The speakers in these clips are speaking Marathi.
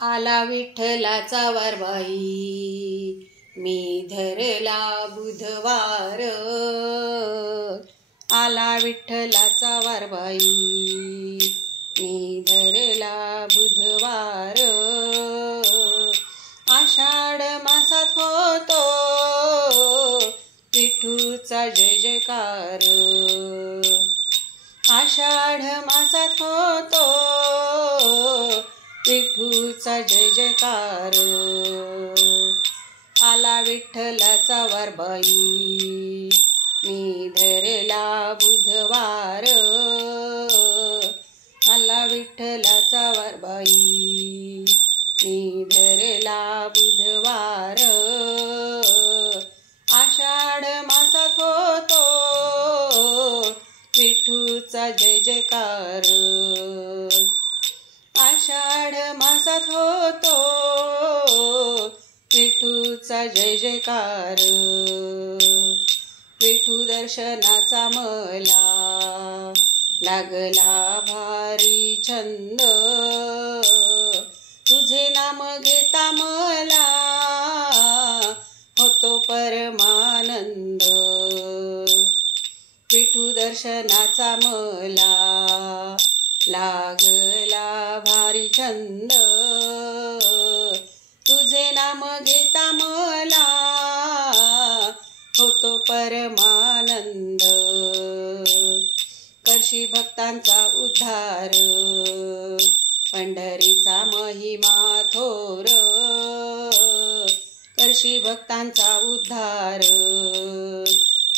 आला विठ्ठलाचा वार बाई, मी धरला बुधवार. आला विठ्ठलाचा वार बाई, मी धरला बुधवार. आषाढ मासात होतो विठूचा जय जयकार. आषाढ मासात होतो विठूचा जय जयकार. आला विठ्ठलाचा वार बाई, मी धरला बुधवार. आला विठ्ठलाचा वार बाई, मी धरला बुधवार. आषाढ मासात होतो विठूचा जय जयकार. आषाढ मासात होतो विठूचा जय जयकार. विठू दर्शनाचा मला लागला भारी छंद. तुझे नाम घेता मला होतो परमानंद. विठू दर्शनाचा मला लागला भारी छंद. तुझे नाम घेता मला होतो परमानंद. करशी भक्तांचा उद्धार, पंढरीचा महिमा थोर. करशी भक्तांचा उद्धार,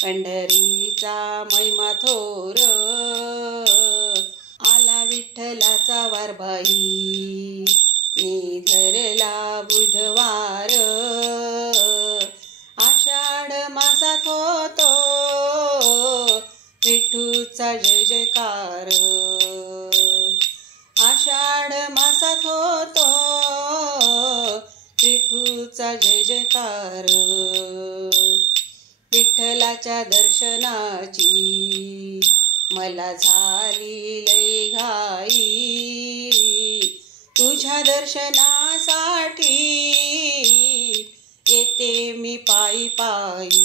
पंढरीचा महिमा थोर. आला विठ्ठलाचा वार बाई, मी धरला बुधवार. आषाढ मासात होतो विठूचा जय जयकार. आषाढ मासात होतो विठूचा जय जयकार. विठ्ठलाच्या दर्शनाची मला झाली लय घाई. तुझ्या दर्शनासाठी येते मी पायी पायी.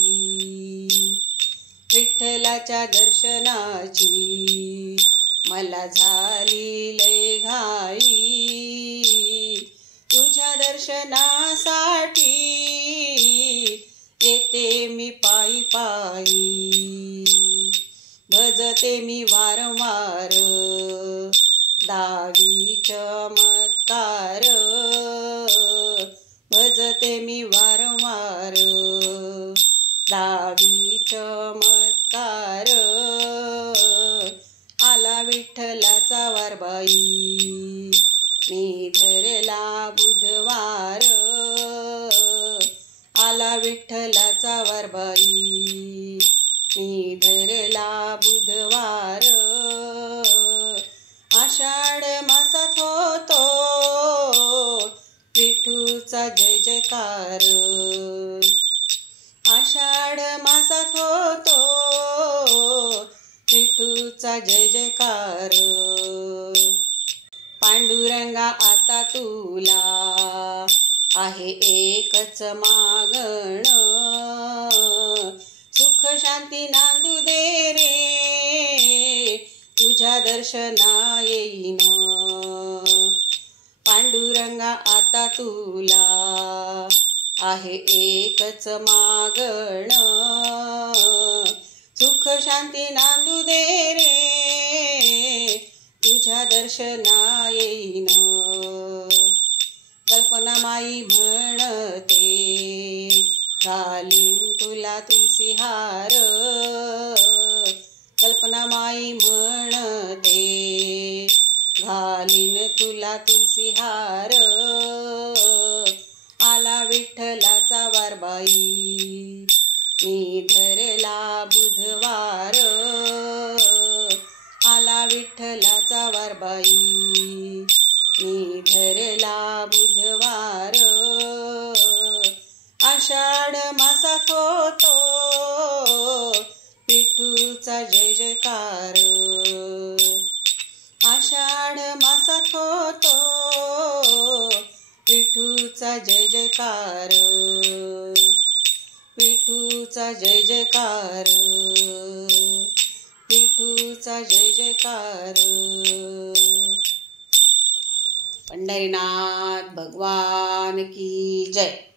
विठ्ठलाच्या दर्शनाची मला झाली लय घाई. तुझ्या दर्शनासाठी येते मी पायी पायी. भजते मी वारंवार दावी चमत्कार. भजते मी वारंवार दावी चमत्कार. आला विठ्ठलाचा वार बाई, मी धरला बुधवार. आला विठ्ठलाचा वार बाई, मी धरला बुधवार. आषाढ मासात होतो विठूचा जय जयकार. आषाढ मासात होतो विठूचा जय जयकार. पांडुरंगा आता तुला आहे एकच मागण. सुख शांती नांदू दे रे, तुझ्या दर्शना येईन. पांडुरंगा आता तुला आहे एकच मागण. सुख शांती नांदू दे रे, तुझ्या दर्शना येईन. कल्पना माई म्हणते घालीन तुला तुलसी हार. कल्पना माई म्हणते घालीन तुला तुलसी हार. आला विठ्ठलाचा वार बाई, मी धरला बुधवार. आला विठ्ठलाचा वार बाई, मी धरला बुधवार. आषाढ मासात होतो विठूचा जय जयकार. आषाढ मासात होतो विठूचा जय जयकार, विठूचा जय जयकार, विठूचा जय जयकार. पंढरीनाथ भगवान की जय.